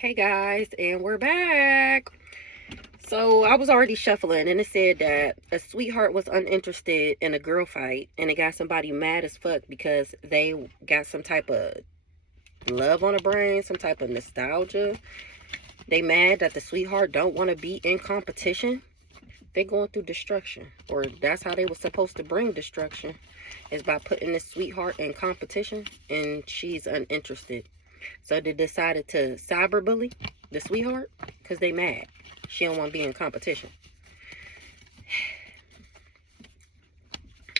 Hey guys, and we're back. So I was already shuffling, and it said that a sweetheart was uninterested in a girl fight, and it got somebody mad as fuck because they got some type of love on the brain, some type of nostalgia. They mad that the sweetheart don't want to be in competition. They going through destruction, or that's how they was supposed to bring destruction, is by putting this sweetheart in competition, and she's uninterested. So they decided to cyberbully the sweetheart because they mad. She don't want to be in competition.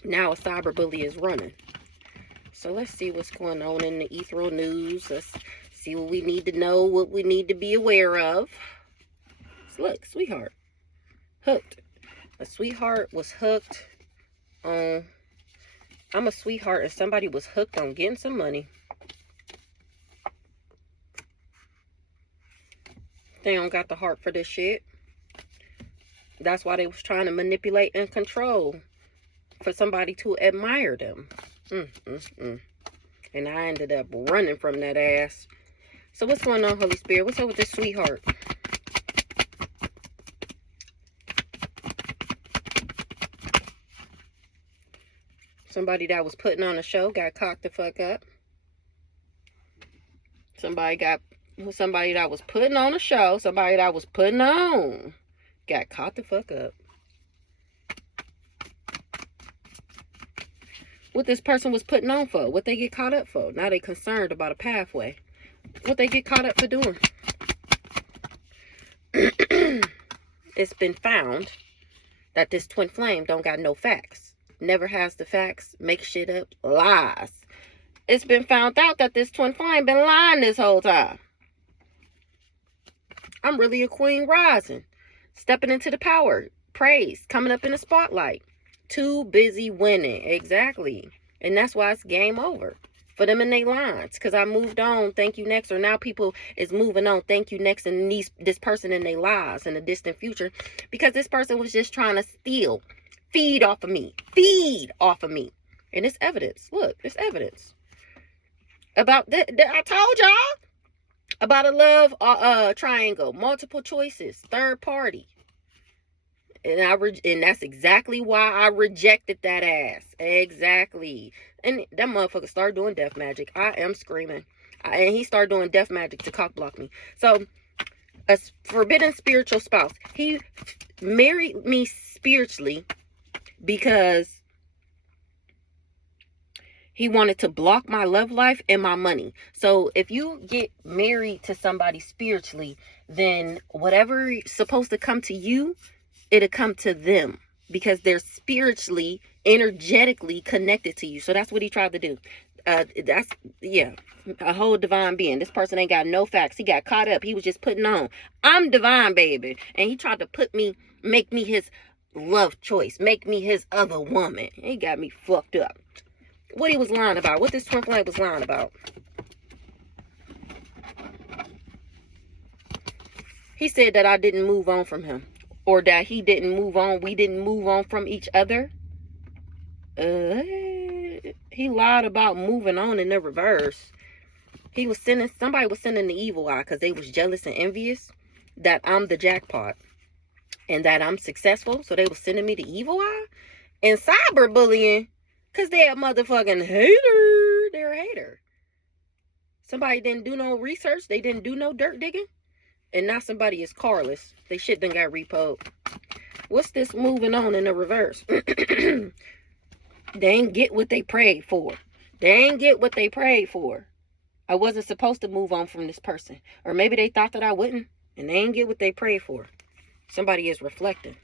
Now a cyberbully is running. So let's see what's going on in the ethereal news. Let's see what we need to know, what we need to be aware of. So look, sweetheart. Hooked. A sweetheart was hooked on... I'm a sweetheart and somebody was hooked on getting some money. They don't got the heart for this shit. That's why they was trying to manipulate and control for somebody to admire them. And I ended up running from that ass. So what's going on, Holy Spirit? What's up with this sweetheart? Somebody that was putting on a show got cocked the fuck up. Somebody that was putting on a show, somebody that was putting on, got caught the fuck up. What this person was putting on for, what they get caught up for. Now they concerned about a pathway. What they get caught up for doing. It's been found that this twin flame don't got no facts. Never has the facts, make shit up, lies. It's been found out that this twin flame been lying this whole time. I'm really a queen rising. Stepping into the power. Praise. Coming up in the spotlight. Too busy winning. Exactly. And that's why it's game over. For them in their lines. Because I moved on. Thank you next. Or now people is moving on. Thank you next. And this person in their lives in the distant future. Because this person was just trying to steal. Feed off of me. Feed off of me. And it's evidence. Look. It's evidence. About that. I told y'all. About a love triangle, multiple choices, third party. And that's exactly why I rejected that ass. Exactly. And that motherfucker started doing death magic. I am screaming. And he started doing death magic to cock block me. So, a forbidden spiritual spouse. He married me spiritually because he wanted to block my love life and my money. So if you get married to somebody spiritually, then whatever is supposed to come to you, it'll come to them. Because they're spiritually, energetically connected to you. So that's what he tried to do. Yeah, a whole divine being. This person ain't got no facts. He got caught up. He was just putting on. I'm divine, baby. And he tried to make me his love choice. Make me his other woman. He got me fucked up. What he was lying about. What this twin flame was lying about. He said that I didn't move on from him. Or that he didn't move on. We didn't move on from each other. He lied about moving on in the reverse. Somebody was sending the evil eye because they was jealous and envious that I'm the jackpot. And that I'm successful. So they was sending me the evil eye. And cyberbullying. Because they're a motherfucking hater. They're a hater. Somebody didn't do no research. They didn't do no dirt digging. And now somebody is carless. They shit done got repoed. What's this moving on in the reverse? They ain't get what they prayed for. They ain't get what they prayed for. I wasn't supposed to move on from this person. Or maybe they thought that I wouldn't. And they ain't get what they prayed for. Somebody is reflecting.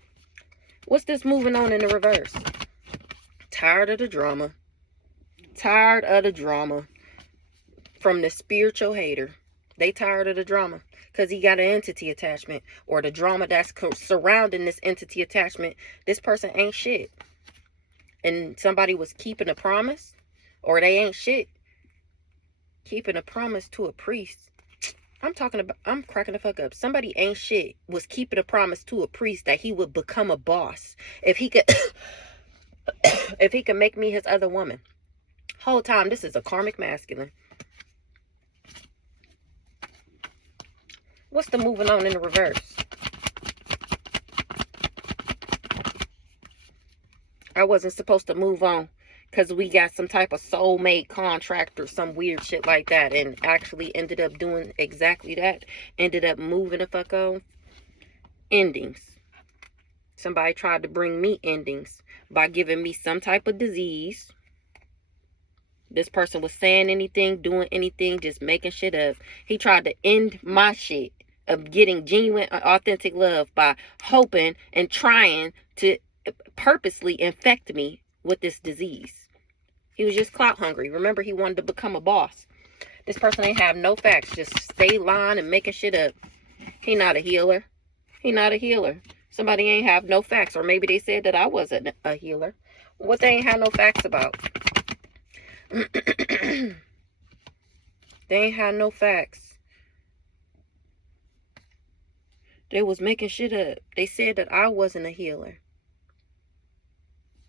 What's this moving on in the reverse? Tired of the drama. Tired of the drama. From the spiritual hater. They tired of the drama. Because he got an entity attachment. Or the drama that's surrounding this entity attachment. This person ain't shit. And somebody was keeping a promise. Or they ain't shit. Keeping a promise to a priest. I'm cracking the fuck up. Somebody ain't shit. Was keeping a promise to a priest that he would become a boss. If he could... if he can make me his other woman. Whole time, this is a karmic masculine. What's the moving on in the reverse? I wasn't supposed to move on because we got some type of soulmate contract or some weird shit like that, and actually ended up doing exactly that. Ended up moving the fuck on. Endings. Somebody tried to bring me endings by giving me some type of disease. This person was saying anything, doing anything, just making shit up. He tried to end my shit of getting genuine, authentic love by hoping and trying to purposely infect me with this disease. He was just clout hungry. Remember, he wanted to become a boss. This person ain't have no facts. Just stay lying and making shit up. He not a healer. He not a healer. Somebody ain't have no facts. Or maybe they said that I wasn't a healer. What they ain't have no facts about? They ain't had no facts. They was making shit up. They said that I wasn't a healer.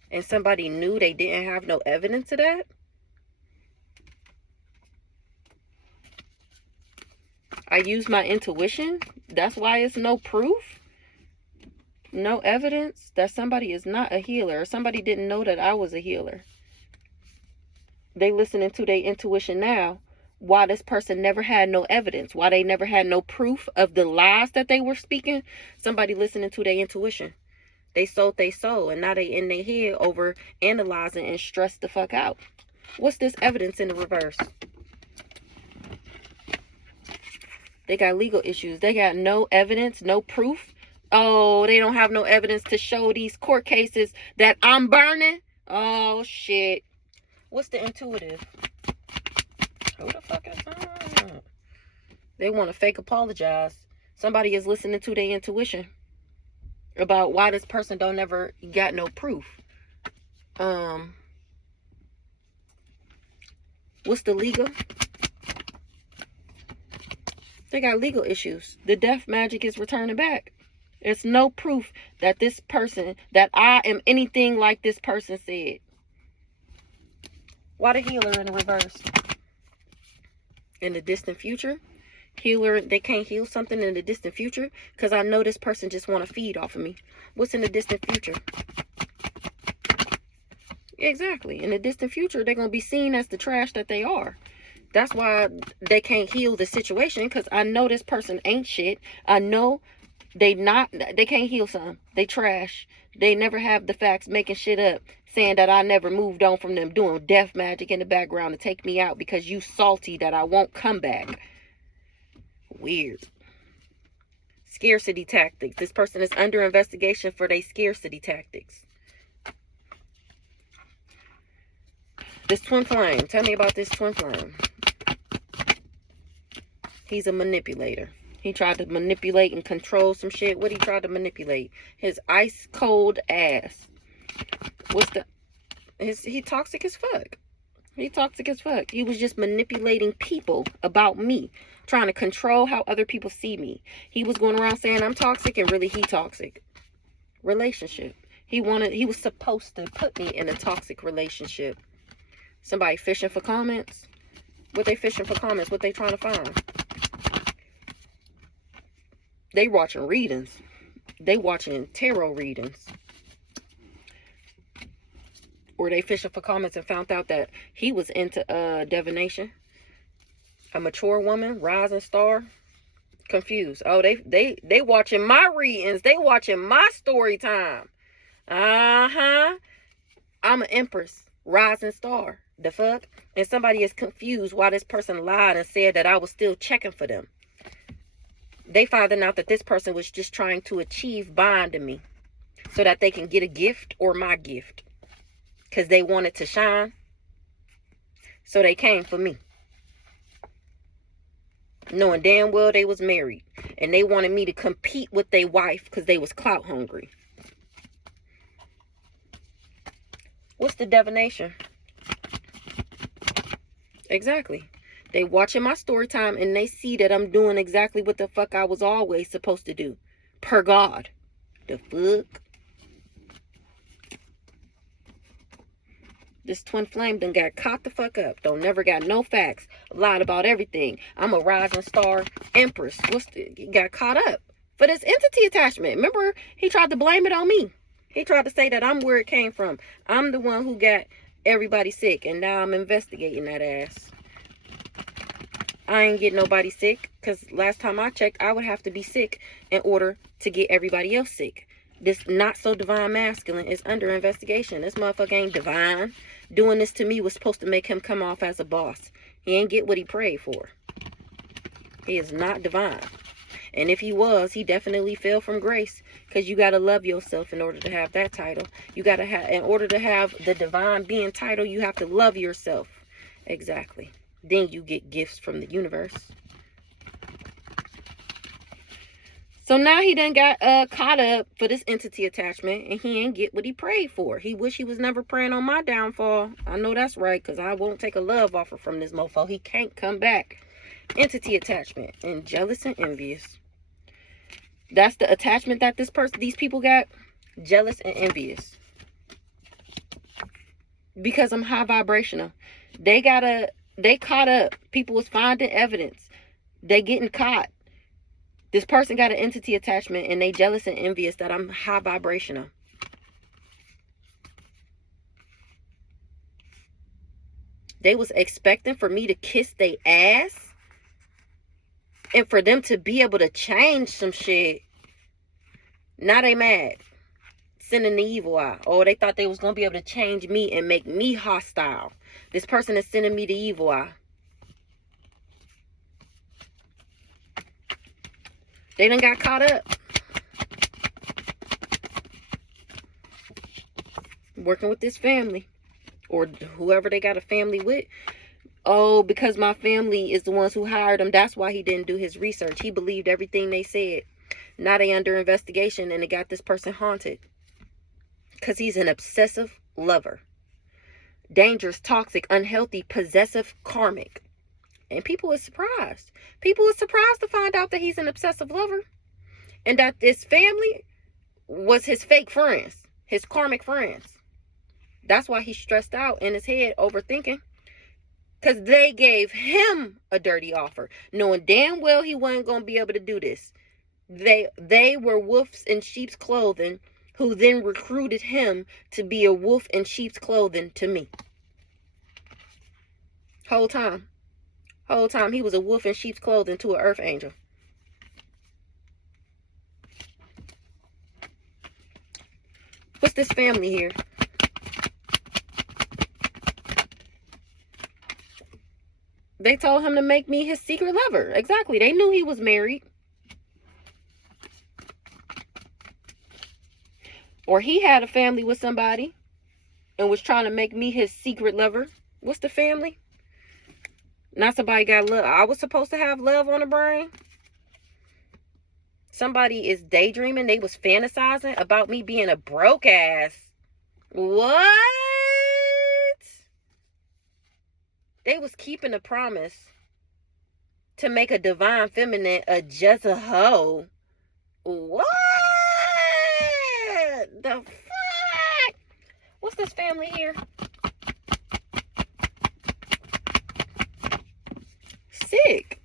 And somebody knew they didn't have no evidence of that. I used my intuition. That's why it's no proof. No evidence that somebody is not a healer. Or somebody didn't know that I was a healer. They listening to their intuition now. Why this person never had no evidence. Why they never had no proof of the lies that they were speaking. Somebody listening to their intuition. They sold their soul, and now they in their head over analyzing and stressed the fuck out. What's this evidence in the reverse? They got legal issues. They got no evidence, no proof. Oh, they don't have no evidence to show these court cases that I'm burning. Oh, shit. What's the intuitive? Who the fuck is that? They want to fake apologize. Somebody is listening to their intuition about why this person don't never got no proof. What's the legal? They got legal issues. The death magic is returning back. There's no proof that this person, that I am anything like this person said. Why the healer in the reverse? In the distant future? Healer, they can't heal something in the distant future because I know this person just want to feed off of me. What's in the distant future? Exactly. In the distant future, they're going to be seen as the trash that they are. That's why they can't heal the situation, because I know this person ain't shit. I know they can't heal something. They trash. They never have the facts, making shit up, saying that I never moved on from them, doing death magic in the background to take me out because you salty that I won't come back. Weird. Scarcity tactics. This person is under investigation for their scarcity tactics. This twin flame. Tell me about this twin flame. He's a manipulator. He tried to manipulate and control some shit. What he tried to manipulate? His ice cold ass. He toxic as fuck. He toxic as fuck. He was just manipulating people about me. Trying to control how other people see me. He was going around saying I'm toxic, and really he toxic. Relationship. He was supposed to put me in a toxic relationship. Somebody fishing for comments. What they fishing for comments? What they trying to find? They watching readings. They watching tarot readings. Or they fishing for comments and found out that he was into divination. A mature woman, rising star. Confused. Oh, they watching my readings. They watching my story time. I'm an empress, rising star. The fuck? And somebody is confused why this person lied and said that I was still checking for them. They finding out that this person was just trying to achieve bond to me so that they can get a gift or my gift. Because they wanted to shine. So they came for me. Knowing damn well they was married. And they wanted me to compete with their wife because they was clout hungry. What's the divination? Exactly. They watching my story time and they see that I'm doing exactly what the fuck I was always supposed to do. Per God. The fuck? This twin flame done got caught the fuck up. Don't never got no facts. Lied about everything. I'm a rising star empress. Got caught up for this entity attachment. Remember, he tried to blame it on me. He tried to say that I'm where it came from. I'm the one who got everybody sick, and now I'm investigating that ass. I ain't get nobody sick, because last time I checked, I would have to be sick in order to get everybody else sick. This not so divine masculine is under investigation. This motherfucker ain't divine. Doing this to me was supposed to make him come off as a boss. He ain't get what he prayed for. He is not divine. And if he was, he definitely fell from grace. Because you got to love yourself in order to have that title. You got to have, in order to have the divine being title, you have to love yourself. Exactly. Then you get gifts from the universe. So now he done got caught up for this entity attachment, and he ain't get what he prayed for. He wish he was never praying on my downfall. I know that's right, because I won't take a love offer from this mofo. He can't come back. Entity attachment and jealous and envious. That's the attachment that these people got. Jealous and envious. Because I'm high vibrational. They caught up. People was finding evidence. They getting caught. This person got an entity attachment, and they jealous and envious that I'm high vibrational. They was expecting for me to kiss their ass, and for them to be able to change some shit. Now they mad. Sending the evil eye. Oh, they thought they was going to be able to change me and make me hostile. This person is sending me the evil eye. They done got caught up. Working with this family. Or whoever they got a family with. Oh, because my family is the ones who hired him. That's why he didn't do his research. He believed everything they said. Now they under investigation, and they got this person haunted. Because he's an obsessive lover. Dangerous, toxic, unhealthy, possessive, karmic. And people are surprised. People are surprised to find out that he's an obsessive lover. And that this family was his fake friends. His karmic friends. That's why he's stressed out in his head, overthinking. Because they gave him a dirty offer. Knowing damn well he wasn't going to be able to do this. They were wolves in sheep's clothing, who then recruited him to be a wolf in sheep's clothing to me. Whole time he was a wolf in sheep's clothing to an earth angel. What's this family here? They told him to make me his secret lover. Exactly. They knew he was married. Or he had a family with somebody and was trying to make me his secret lover. What's the family? Not somebody got love. I was supposed to have love on the brain. Somebody is daydreaming. They was fantasizing about me being a broke ass. What? They was keeping a promise to make a divine feminine a just a hoe. What the fuck? What's this family here? Sick.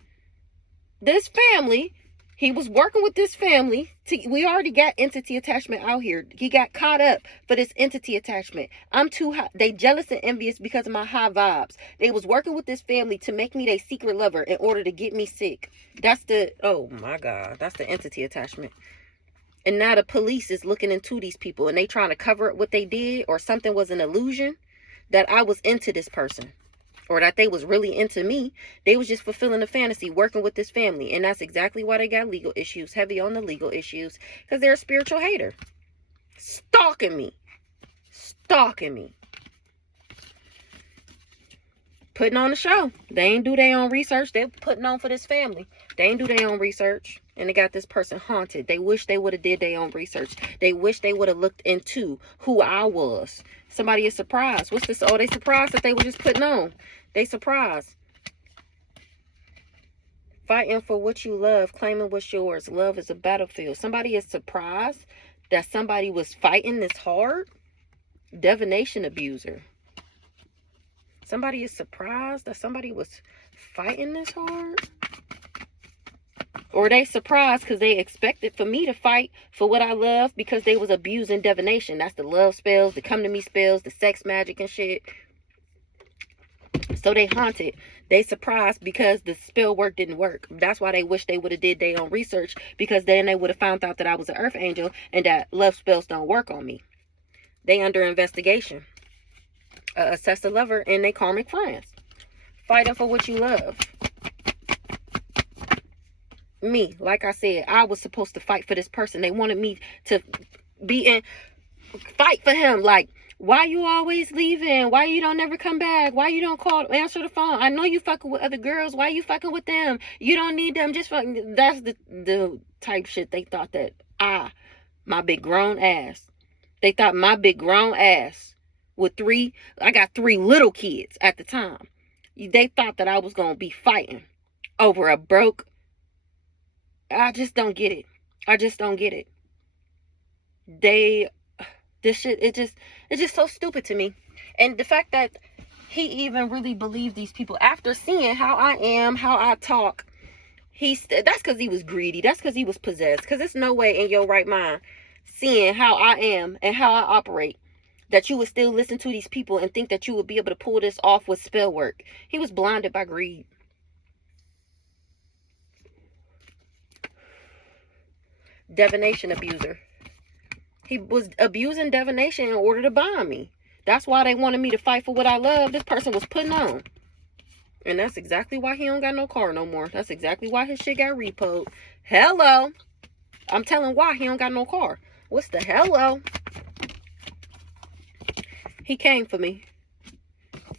This family, he was working with this family. We already got entity attachment out here. He got caught up for this entity attachment. I'm too high. They jealous and envious because of my high vibes. They was working with this family to make me their secret lover in order to get me sick. That's the, oh my God, that's the entity attachment. And now the police is looking into these people, and they trying to cover up what they did, or something was an illusion that I was into this person, or that they was really into me. They was just fulfilling a fantasy, working with this family. And that's exactly why they got legal issues, heavy on the legal issues, because they're a spiritual hater. Stalking me. Putting on the show. They ain't do their own research. They're putting on for this family. They ain't do their own research. And they got this person haunted. They wish they would have did their own research. They wish they would have looked into who I was. Somebody is surprised. What's this? Oh, they surprised that they were just putting on. They surprised. Fighting for what you love. Claiming what's yours. Love is a battlefield. Somebody is surprised that somebody was fighting this hard. Divination abuser. Somebody is surprised that somebody was fighting this hard. Or they surprised because they expected for me to fight for what I love because they was abusing divination. That's the love spells, the come to me spells, the sex magic and shit. So they haunted. They surprised because the spell work didn't work. That's why they wish they would have did their own research, because then they would have found out that I was an earth angel and that love spells don't work on me. They under investigation. Assess the lover and they karmic friends. Fighting for what you love. Me, like I said, I was supposed to fight for this person. They wanted me to be in, fight for him. Like, why you always leaving? Why you don't never come back? Why you don't call, answer the phone? I know you fucking with other girls. Why you fucking with them? You don't need them. Just fucking. That's the type shit they thought that my big grown ass. They thought my big grown ass with I got 3 little kids at the time. They thought that I was going to be fighting over a broke. I just don't get it. I just don't get it. This shit, it's just so stupid to me. And the fact that he even really believed these people after seeing how I am, how I talk, that's because he was greedy. That's because he was possessed. Because there's no way in your right mind, seeing how I am and how I operate, that you would still listen to these people and think that you would be able to pull this off with spell work. He was blinded by greed. Divination abuser. He was abusing divination in order to bind me. That's why they wanted me to fight for what I love. This person was putting on. And that's exactly why he don't got no car no more. That's exactly why his shit got repoed. Hello. I'm telling why he don't got no car. What's the hello? He came for me.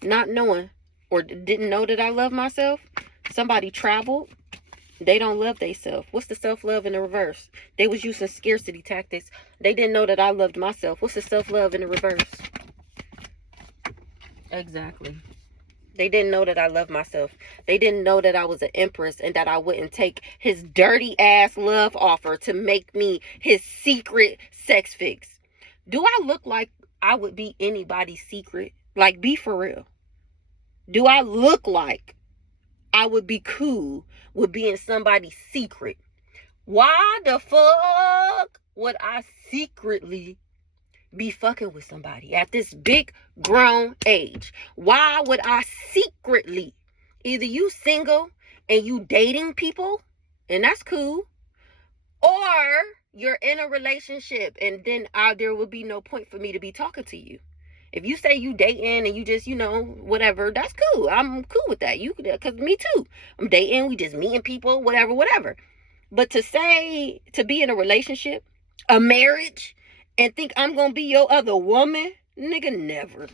Not knowing or didn't know that I love myself. Somebody traveled. They don't love themselves. What's the self-love in the reverse? They was using scarcity tactics. They didn't know that I loved myself. What's the self-love in the reverse? Exactly. They didn't know that I loved myself. They didn't know that I was an empress and that I wouldn't take his dirty ass love offer to make me his secret sex fix. Do I look like I would be anybody's secret? Like, be for real. Do I look like I would be cool with being somebody's secret? Why the fuck would I secretly be fucking with somebody at this big grown age? Why would I secretly? Either you single and you dating people, and that's cool, or you're in a relationship and then there would be no point for me to be talking to you. If you say you dating and you just, whatever, that's cool. I'm cool with that. Because me too. I'm dating, we just meeting people, whatever. But to be in a relationship, a marriage, and think I'm going to be your other woman, nigga, never.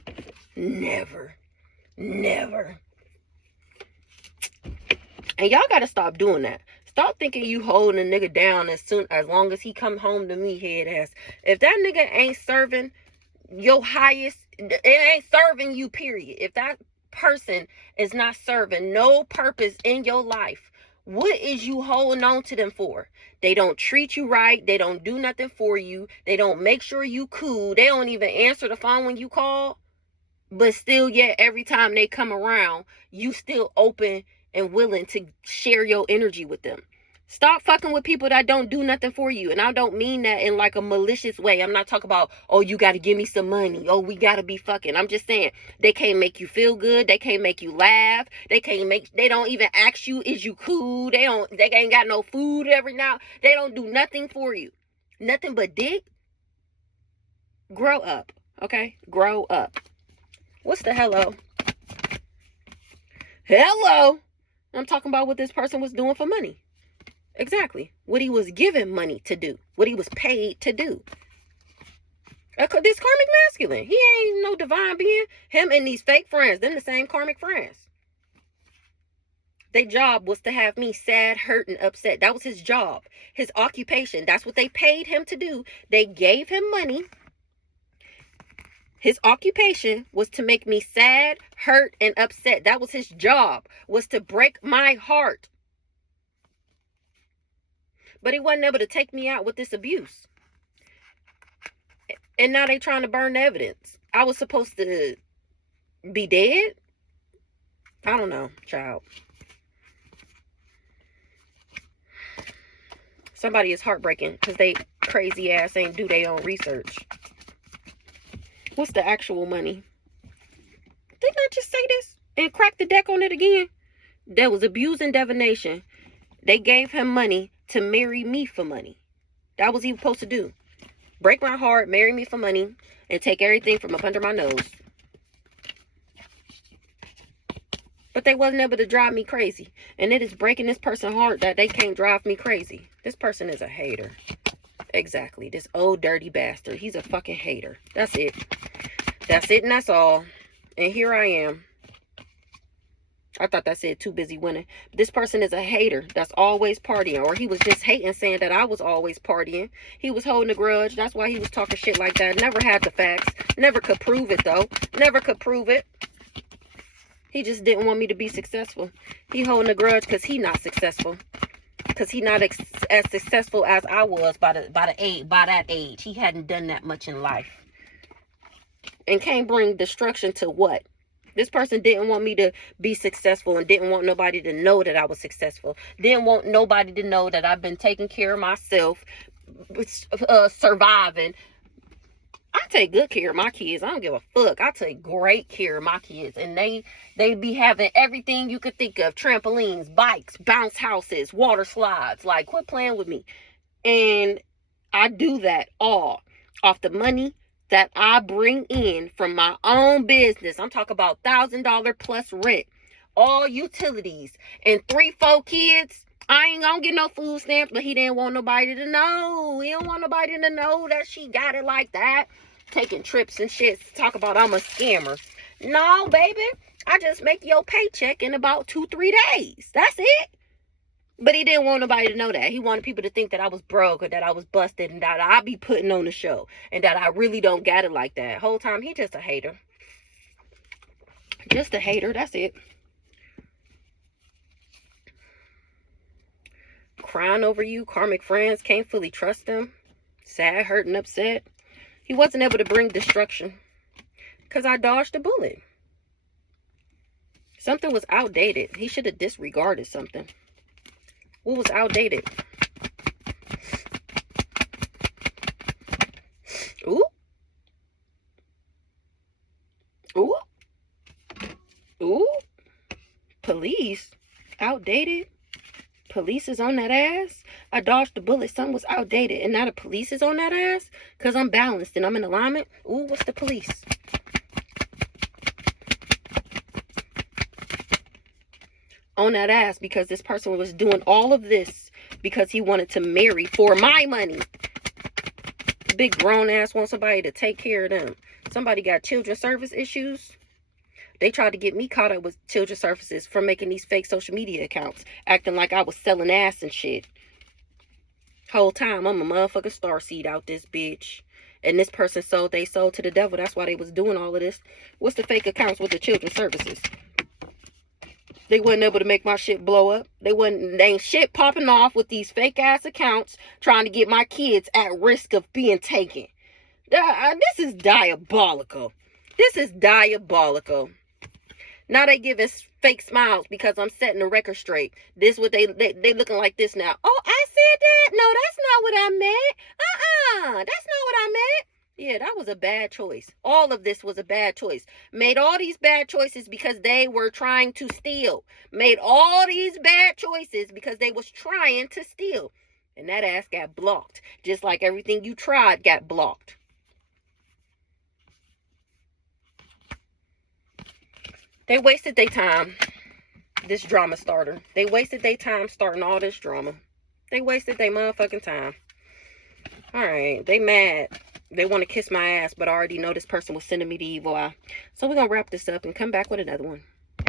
And y'all got to stop doing that. Stop thinking you holding a nigga down as long as he come home to me, head ass. If that nigga ain't serving your highest, it ain't serving you, period. If that person is not serving no purpose in your life, what is you holding on to them for? They don't treat you right. They don't do nothing for you. They don't make sure you cool. They don't even answer the phone when you call. But still, yet every time they come around, you still open and willing to share your energy with them. Stop fucking with people that don't do nothing for you. And I don't mean that in like a malicious way. I'm not talking about, oh, you got to give me some money. Oh, we got to be fucking. I'm just saying, they can't make you feel good. They can't make you laugh. They don't even ask you, is you cool? They ain't got no food every now. They don't do nothing for you. Nothing but dick. Grow up. Okay? Grow up. What's the hello? Hello. I'm talking about what this person was doing for money. Exactly. What he was given money to do. What he was paid to do. This karmic masculine. He ain't no divine being. Him and these fake friends. Them the same karmic friends. Their job was to have me sad, hurt, and upset. That was his job. His occupation. That's what they paid him to do. They gave him money. His occupation was to make me sad, hurt, and upset. That was his job. Was to break my heart. But he wasn't able to take me out with this abuse. And now they trying to burn the evidence. I was supposed to be dead. I don't know, child. Somebody is heartbreaking because they crazy ass ain't do their own research. What's the actual money? Didn't I just say this and crack the deck on it again? There was abuse and divination. They gave him money to marry me for money. That was he was supposed to do. Break my heart, marry me for money, and take everything from up under my nose. But they wasn't able to drive me crazy. And it is breaking this person's heart that they can't drive me crazy. This person is a hater. Exactly. This old dirty bastard. He's a fucking hater. That's it. That's it and that's all. And here I am. I thought that said too busy winning. This person is a hater that's always partying. Or he was just hating, saying that I was always partying. He was holding a grudge. That's why he was talking shit like that. Never had the facts. Never could prove it, though. Never could prove it. He just didn't want me to be successful. He holding a grudge because he not successful. Because he not as successful as I was by that age. He hadn't done that much in life. And can't bring destruction to what? This person didn't want me to be successful and didn't want nobody to know that I was successful. Didn't want nobody to know that I've been taking care of myself, surviving. I take good care of my kids. I don't give a fuck. I take great care of my kids. And they be having everything you could think of. Trampolines, bikes, bounce houses, water slides. Like, quit playing with me. And I do that all off the money that I bring in from my own business. I'm talking about $1,000 plus rent, all utilities, and 3-4 kids. I ain't gonna get no food stamps, but he didn't want nobody to know. He don't want nobody to know that she got it like that. Taking trips and shit. Talk about I'm a scammer. No, baby. I just make your paycheck in about 2-3 days. That's it. But he didn't want nobody to know that. He wanted people to think that I was broke or that I was busted and that I be putting on the show and that I really don't got it like that. Whole time, he just a hater. Just a hater. That's it. Crying over you. Karmic friends. Can't fully trust them. Sad, hurt, and upset. He wasn't able to bring destruction because I dodged a bullet. Something was outdated. He should have disregarded something. What was outdated? Ooh. Ooh. Ooh. Police. Outdated. Police is on that ass. I dodged the bullet. Something was outdated. And now the police is on that ass? Because I'm balanced and I'm in alignment. Ooh, what's the police? On that ass because this person was doing all of this because he wanted to marry for my money. Big grown ass wants somebody to take care of them. Somebody got children's service issues. They tried to get me caught up with children's services for making these fake social media accounts, acting like I was selling ass and shit. Whole time I'm a motherfucking starseed out this bitch. And this person sold they soul to the devil. That's why they was doing all of this. What's the fake accounts with the children's services? They wasn't able to make my shit blow up. They ain't shit popping off with these fake ass accounts trying to get my kids at risk of being taken. This is diabolical. This is diabolical. Now they giving fake smiles because I'm setting the record straight. This what they looking like this now. Oh, I said that? No, that's not what I meant. That's not what I meant. Yeah, that was a bad choice. All of this was a bad choice. Made all these bad choices because they were trying to steal. Made all these bad choices because they was trying to steal. And that ass got blocked. Just like everything you tried got blocked. They wasted their time. This drama starter. They wasted their time starting all this drama. They wasted their motherfucking time. Alright, they mad. They want to kiss my ass, but I already know this person was sending me the evil eye. So we're going to wrap this up and come back with another one.